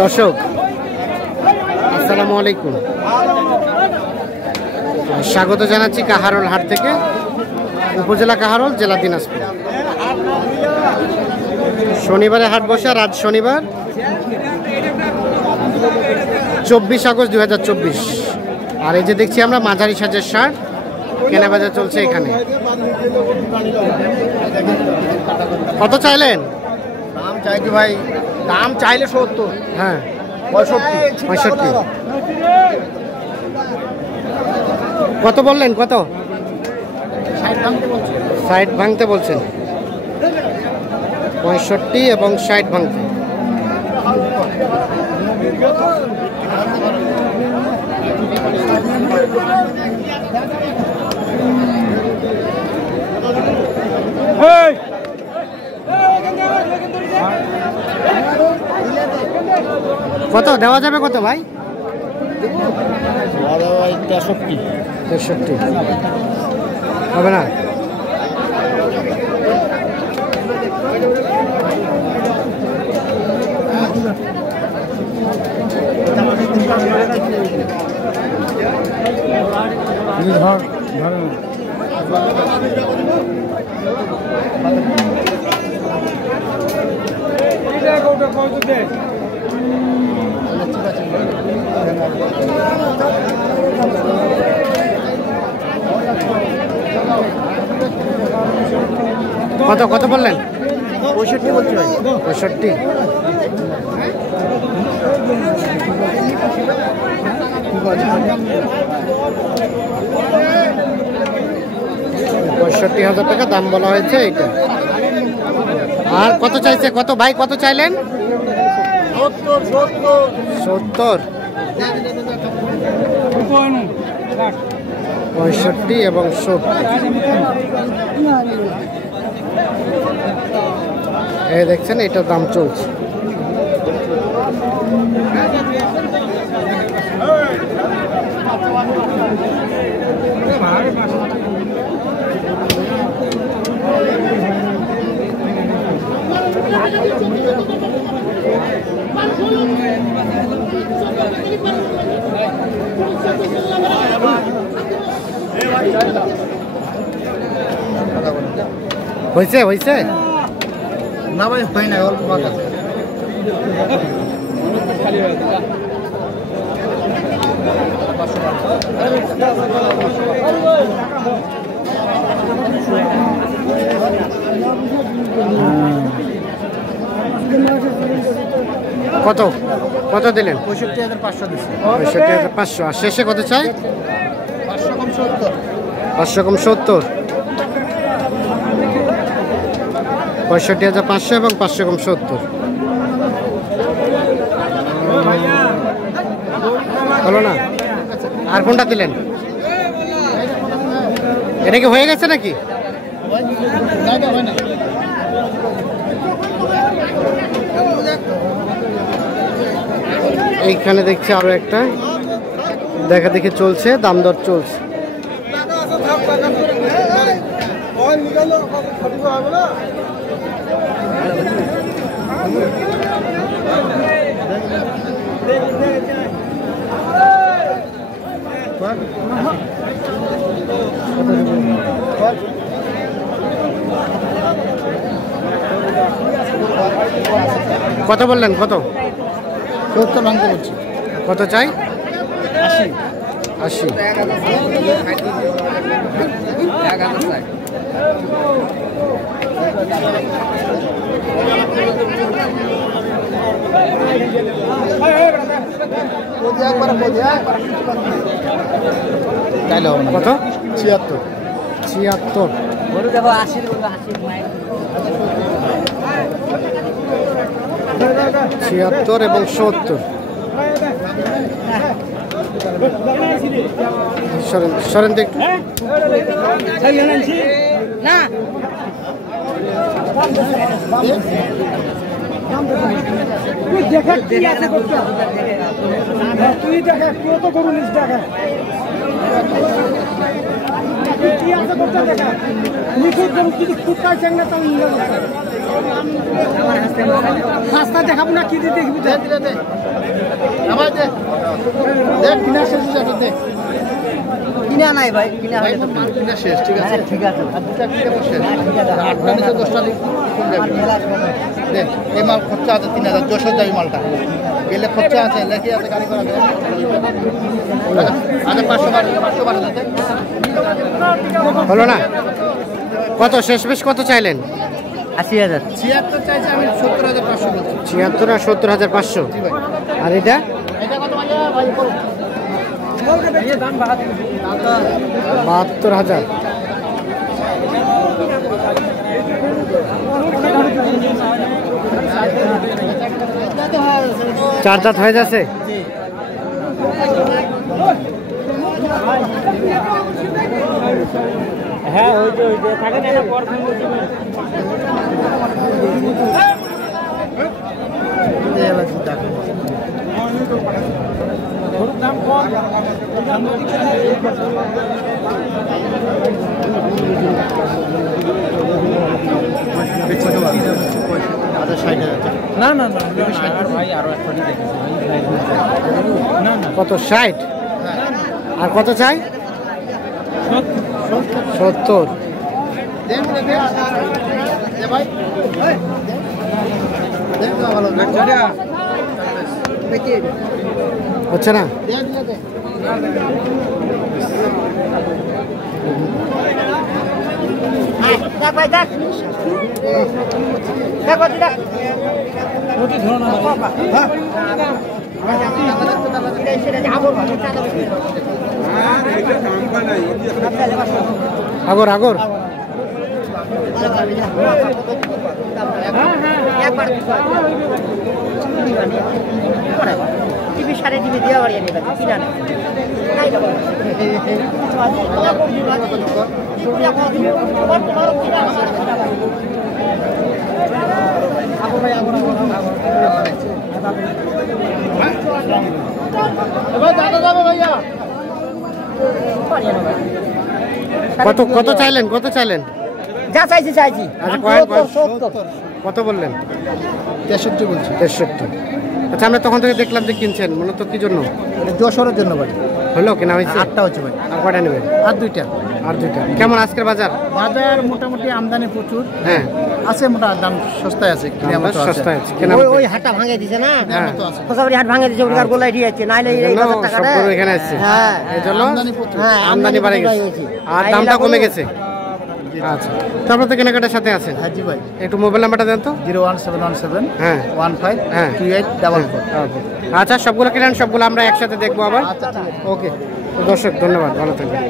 দর্শক আসসালামু আলাইকুম, স্বাগত জানাচ্ছি কাহারোল হাট থেকে, উপজেলা কাহারোল, জেলা দিনাজপুর। শনিবারে হাট বসে, আজ শনিবার 24 আগস্ট 2024। আর এই যে দেখছি আমরা মাঝারি সাজের শার্ট কেনাবেচা চলছে এখানে। কত চাইলেন? দাম চাইছি ভাই, দাম চাইলে 70। হ্যাঁ, 65। কত বললেন? কত? 60 ভাঙতে বলছেন। 65 এবং 60 ভাঙতে। কত দেওয়া যাবে? কত ভাই? 63 হবে না? কত কত বললেন? 65 বলছি ভাই। 65। ৳65,000 টাকা দাম বলা হয়েছে এটা। আর কত চাইছে? কত ভাই, কত চাইলেন? 70। 65 এবং 70। এই দেখছেন, এটার দাম চলছে। হয়েছে হয়েছে না ভাই, হয় না, অল্প ভাগ আছে। কত কত দিলেন? 65,500 দিচ্ছি। 65,500। আর শেষে কত চাই? 500 কম 70। 500 কম 70। 65,500 এবং 500 কম 70 হলো না? আর কোনটা দিলেন? এটা কি হয়ে গেছে নাকি? এইখানে দেখছি আরো একটা দেখা দেখি চলছে, দাম দর চলছে। কত বললেন? কত? 70 ভাঙতে বলছি। কত চাই? 80। 80। কত? 76। 76। 76 এবং 70। সরেন সরেন দেখুন। না তুই দেখা কত গরু নিস দেখা কি আছে দেখা নিখুঁত গরু যদি খুব পাইছেন না তাহলে রাস্তা দেখাবো না কি দিয়ে দেখবি দে দিলে দে আমার দে দেখ কিনা শেষ হয়ে যাবে দে কিনা নাই ভাই, কিনা ভাই হলে তো মাল কিনা শেষ ঠিক আছে হ্যাঁ, ঠিক আছে। আর দুটা কিনা শেষ ঠিক আছে। 8টা নিচে 10টা দিন কোন যাবে দে এই মাল খরচা আছে 3000 যশোর যাবে মালটা গেলে খরচা আছে লেখি আছে গাড়ি করা যাবে আচ্ছা 500 বার দিতে হলো না? কত শেষ বেশ কত চাইলেন? 80,000। 76 চাইছে আমি 70500 বলছি 76 আর 70,500। জি ভাই আর এটা এটা কত ভাই বলো 72,000। চার দাঁত হয়ে যাচ্ছে। হ্যাঁ ওই যে থাকে না এটা পর দাম কম আচ্ছা 60,000 না না না ভাই আরো একটা দেখেছি না না কত 60? আর কত চাই? 70। দে ভাই দে ভালো হচ্ছে না? দে দিলে দে দেখ ভাই দেখ, দেখ ভাই দেখ। আগর আগর টিভি সারে টিভি দেওয়া বাড়িয়ে নেবে কিনা নেই কত কত চাইলেন? কত চাইলেন? যা চাইছি চাইছি। আচ্ছা, কয়েন, কয়েন। 70। কত বললেন? 63 বলছি 63। আচ্ছা, আমরা তখন থেকে দেখলাম যে কিনছেন, মূলত কি জন্য? এটা যশোরের জন্য ভাই হলো কেনা হয়েছে? 8টা হচ্ছে ভাই আর কয়টা নেবেন? আর 2টা আর 2টা। কেমন আজকের বাজার? বাজার মোটামুটি আমদানি প্রচুর হ্যাঁ, আছে, মোটা দাম সস্তায় আছে কিনে দামটা মতো আছে সস্তায় আছে, কেনা ওই মতো। ওই হাটটা ভাঙে দিছে না, হ্যাঁ, মতো আছে খোসাবাড়ি হাট ভাঙে দিছে, ওটার গোলাই দিয়ে যাচ্ছে, নাইলে এই এই জন্য 1000 টাকা সব রে। গরু এখানে আসছে। হ্যাঁ এই জন্য আমদানি প্রচুর হ্যাঁ, আমদানি বাড়ে আমদানি গেছে হয়েছে। আর আর দামটা এগুলা কমে গরু- গেছে। আচ্ছা, তারপর তো কেনাকাটার সাথে আছেন। হ্যাঁ জি ভাই একটু মোবাইল নাম্বারটা দেন তো। 01717 হ্যাঁ 15 হ্যাঁ 2844 আচ্ছা, সবগুলো কেনেন, সবগুলো আমরা একসাথে দেখবো আবার। আচ্ছা ঠিক আছে ওকে, দর্শক ধন্যবাদ, ভালো থাকবেন।